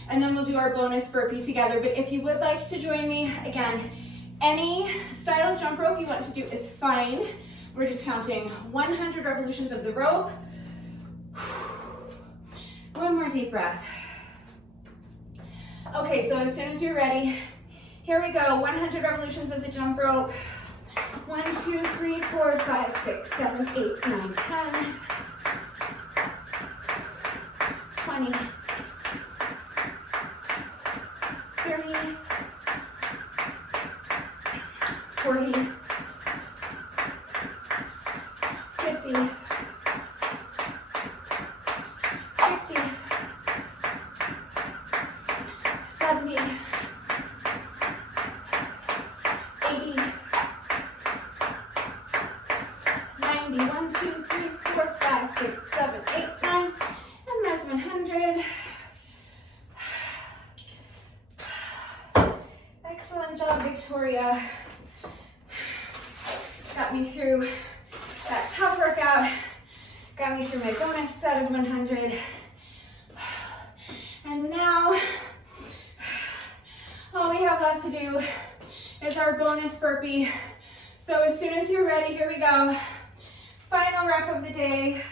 and then we'll do our bonus burpee together. But if you would like to join me, again, any style of jump rope you want to do is fine. We're just counting 100 revolutions of the rope. One more deep breath. Okay, so as soon as you're ready, here we go. 100 revolutions of the jump rope. 1, 2, 3, 4, 5, 6, 7, 8, 9, 10. 20, 30, 40, 50, 60, 70, 80, 90, 1, 2, 3, 4, 5, 6, 7, 8, 9, and that's 100. Excellent job, Victoria. Got me through that tough workout. Got me through my bonus set of 100. And now, all we have left to do is our bonus burpee. So as soon as you're ready, here we go. Final rep of the day.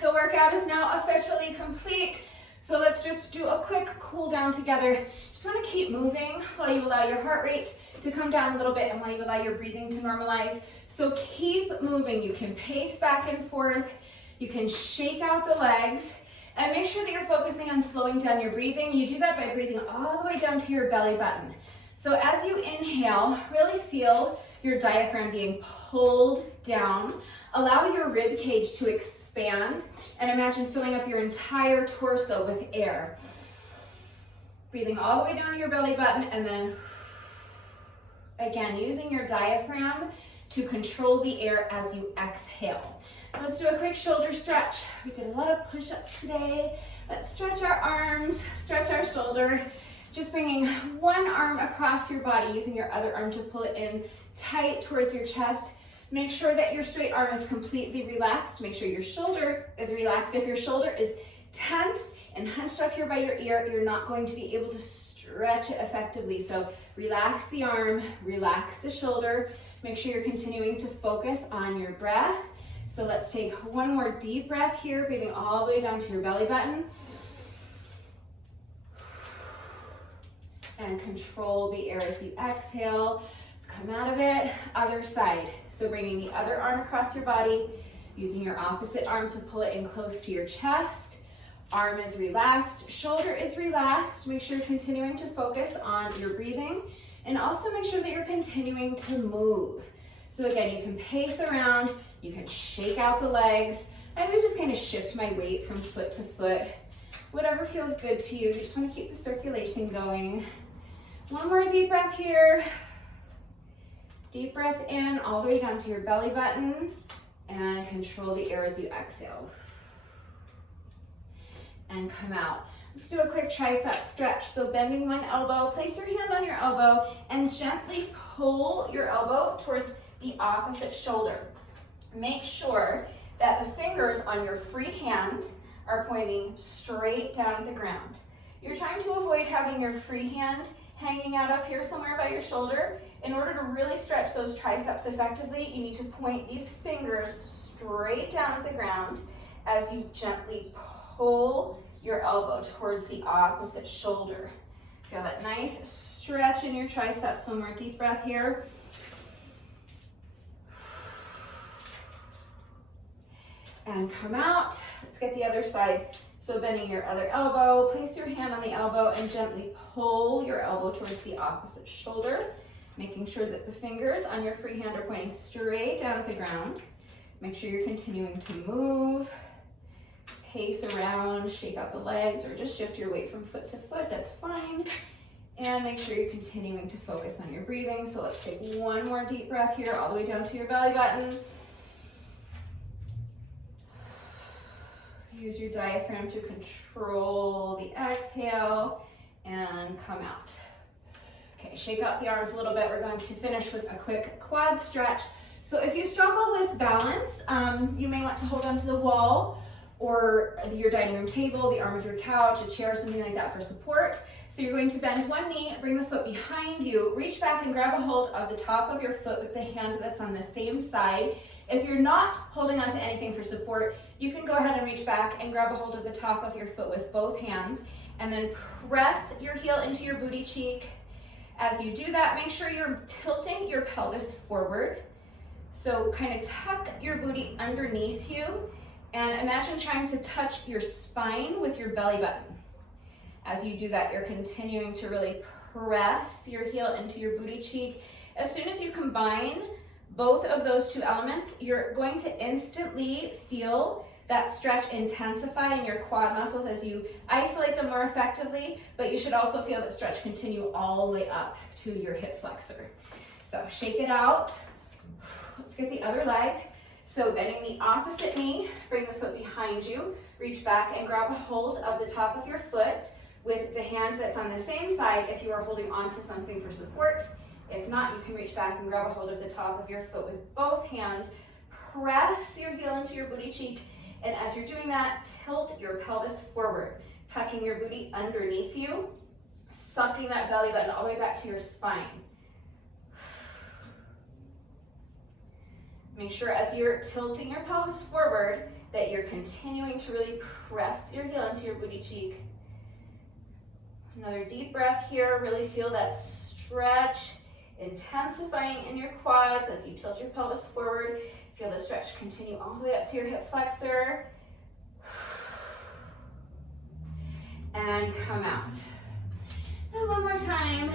The workout is now officially complete. So let's just do a quick cool down together. Just want to keep moving while you allow your heart rate to come down a little bit and while you allow your breathing to normalize. So keep moving. You can pace back and forth. You can shake out the legs and make sure that you're focusing on slowing down your breathing. You do that by breathing all the way down to your belly button. So as you inhale, really feel your diaphragm being pulled down. Allow your rib cage to expand and imagine filling up your entire torso with air. Breathing all the way down to your belly button and then again, using your diaphragm to control the air as you exhale. So let's do a quick shoulder stretch. We did a lot of push-ups today. Let's stretch our arms, stretch our shoulder. Just bringing one arm across your body, using your other arm to pull it in tight towards your chest. Make sure that your straight arm is completely relaxed. Make sure your shoulder is relaxed. If your shoulder is tense and hunched up here by your ear, you're not going to be able to stretch it effectively. So relax the arm, relax the shoulder. Make sure you're continuing to focus on your breath. So let's take one more deep breath here, breathing all the way down to your belly button. And control the air as you exhale. Let's come out of it. Other side. So bringing the other arm across your body, using your opposite arm to pull it in close to your chest. Arm is relaxed, shoulder is relaxed. Make sure you're continuing to focus on your breathing and also make sure that you're continuing to move. So again, you can pace around, you can shake out the legs. I would just kind of shift my weight from foot to foot. Whatever feels good to you. You just want to keep the circulation going. One more deep breath here. Deep breath in all the way down to your belly button, and control the air as you exhale. And come out. Let's do a quick tricep stretch. So bending one elbow, place your hand on your elbow and gently pull your elbow towards the opposite shoulder. Make sure that the fingers on your free hand are pointing straight down at the ground. You're trying to avoid having your free hand hanging out up here somewhere by your shoulder. In order to really stretch those triceps effectively, you need to point these fingers straight down at the ground as you gently pull your elbow towards the opposite shoulder. Feel that nice stretch in your triceps. One more deep breath here. And come out. Let's get the other side. So bending your other elbow, place your hand on the elbow and gently pull your elbow towards the opposite shoulder, making sure that the fingers on your free hand are pointing straight down at the ground. Make sure you're continuing to move, pace around, shake out the legs, or just shift your weight from foot to foot, that's fine. And make sure you're continuing to focus on your breathing. So let's take one more deep breath here, all the way down to your belly button. Use your diaphragm to control the exhale and come out. Okay, shake out the arms a little bit. We're going to finish with a quick quad stretch. So if you struggle with balance, you may want to hold onto the wall or your dining room table, the arm of your couch, a chair, something like that for support. So you're going to bend one knee, bring the foot behind you, reach back and grab a hold of the top of your foot with the hand that's on the same side. If you're not holding onto anything for support, you can go ahead and reach back and grab a hold of the top of your foot with both hands, and then press your heel into your booty cheek. As you do that, make sure you're tilting your pelvis forward. So kind of tuck your booty underneath you, and imagine trying to touch your spine with your belly button. As you do that, you're continuing to really press your heel into your booty cheek. As soon as you combine both of those two elements, you're going to instantly feel that stretch intensify in your quad muscles as you isolate them more effectively, but you should also feel that stretch continue all the way up to your hip flexor. So shake it out. Let's get the other leg. So bending the opposite knee, bring the foot behind you, reach back and grab a hold of the top of your foot with the hand that's on the same side if you are holding onto something for support. If not, you can reach back and grab a hold of the top of your foot with both hands. Press your heel into your booty cheek, and as you're doing that, tilt your pelvis forward, tucking your booty underneath you, sucking that belly button all the way back to your spine. Make sure as you're tilting your pelvis forward that you're continuing to really press your heel into your booty cheek. Another deep breath here. Really feel that stretch intensifying in your quads as you tilt your pelvis forward. Feel the stretch continue all the way up to your hip flexor. And come out. And one more time.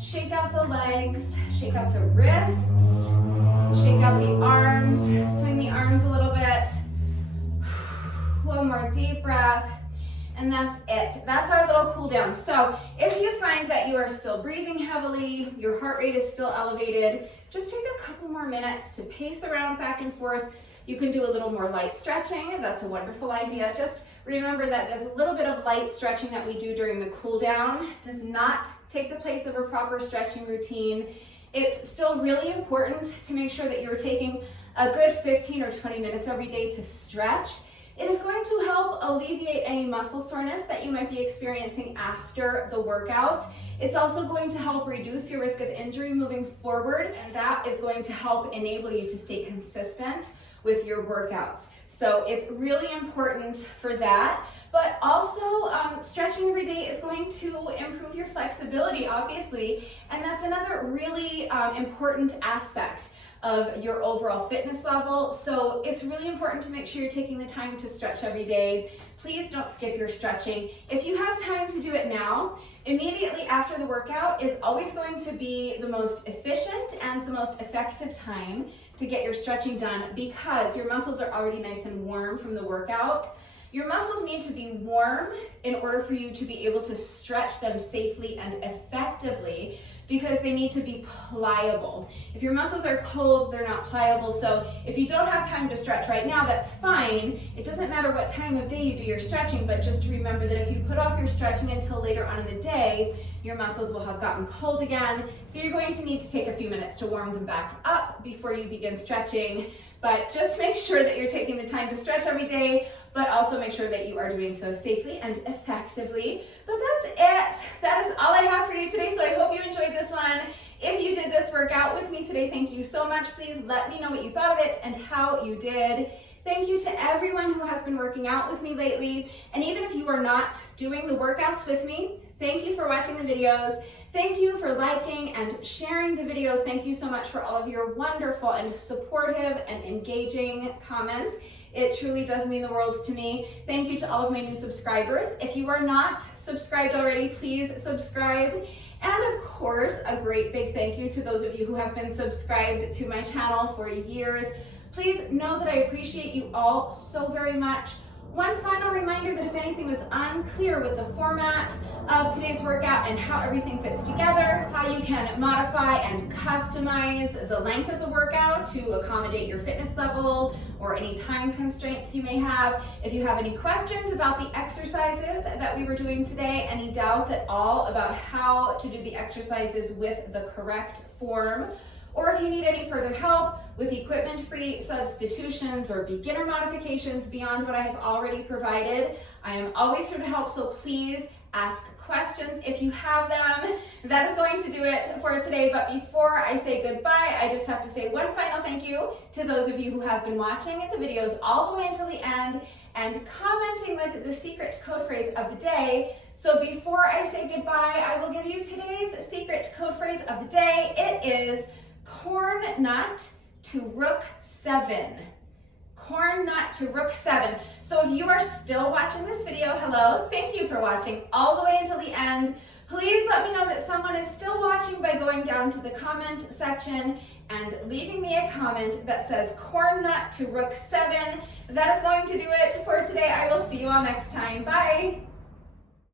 Shake out the legs, shake out the wrists, shake out the arms, swing the arms a little bit. One more deep breath. And that's it. That's our little cool down. So if you find that you are still breathing heavily, your heart rate is still elevated, just take a couple more minutes to pace around back and forth. You can do a little more light stretching. That's a wonderful idea. Just remember that there's a little bit of light stretching that we do during the cool down. Does not take the place of a proper stretching routine. It's still really important to make sure that you're taking a good 15 or 20 minutes every day to stretch. It is going to help alleviate any muscle soreness that you might be experiencing after the workout. It's also going to help reduce your risk of injury moving forward, and that is going to help enable you to stay consistent with your workouts. So it's really important for that, but also stretching every day is going to improve your flexibility, obviously, and that's another really important aspect of your overall fitness level. So it's really important to make sure you're taking the time to stretch every day. Please don't skip your stretching. If you have time to do it now, immediately after the workout is always going to be the most efficient and the most effective time to get your stretching done because your muscles are already nice and warm from the workout. Your muscles need to be warm in order for you to be able to stretch them safely and effectively because they need to be pliable. If your muscles are cold, they're not pliable. So if you don't have time to stretch right now, that's fine. It doesn't matter what time of day you do your stretching, but just remember that if you put off your stretching until later on in the day, your muscles will have gotten cold again. So you're going to need to take a few minutes to warm them back up before you begin stretching. But just make sure that you're taking the time to stretch every day, but also make sure that you are doing so safely and effectively. But that's it. That is all I have for you today. So I hope you enjoyed this one. If you did this workout with me today, thank you so much. Please let me know what you thought of it and how you did. Thank you to everyone who has been working out with me lately. And even if you are not doing the workouts with me, thank you for watching the videos. Thank you for liking and sharing the videos. Thank you so much for all of your wonderful and supportive and engaging comments. It truly does mean the world to me. Thank you to all of my new subscribers. If you are not subscribed already, please subscribe. And of course, a great big thank you to those of you who have been subscribed to my channel for years. Please know that I appreciate you all so very much. One final reminder that if anything was unclear with the format of today's workout and how everything fits together, how you can modify and customize the length of the workout to accommodate your fitness level or any time constraints you may have. If you have any questions about the exercises that we were doing today, any doubts at all about how to do the exercises with the correct form, or if you need any further help with equipment-free substitutions or beginner modifications beyond what I have already provided, I am always here to help, so please ask questions if you have them. That is going to do it for today, but before I say goodbye, I just have to say one final thank you to those of you who have been watching the videos all the way until the end and commenting with the secret code phrase of the day. So before I say goodbye, I will give you today's secret code phrase of the day. It is corn nut to rook 7. Corn nut to rook 7. So if you are still watching this video, hello, thank you for watching all the way until the end. Please let me know that someone is still watching by going down to the comment section and leaving me a comment that says corn nut to rook 7. That is going to do it for today. I will see you all next time. Bye.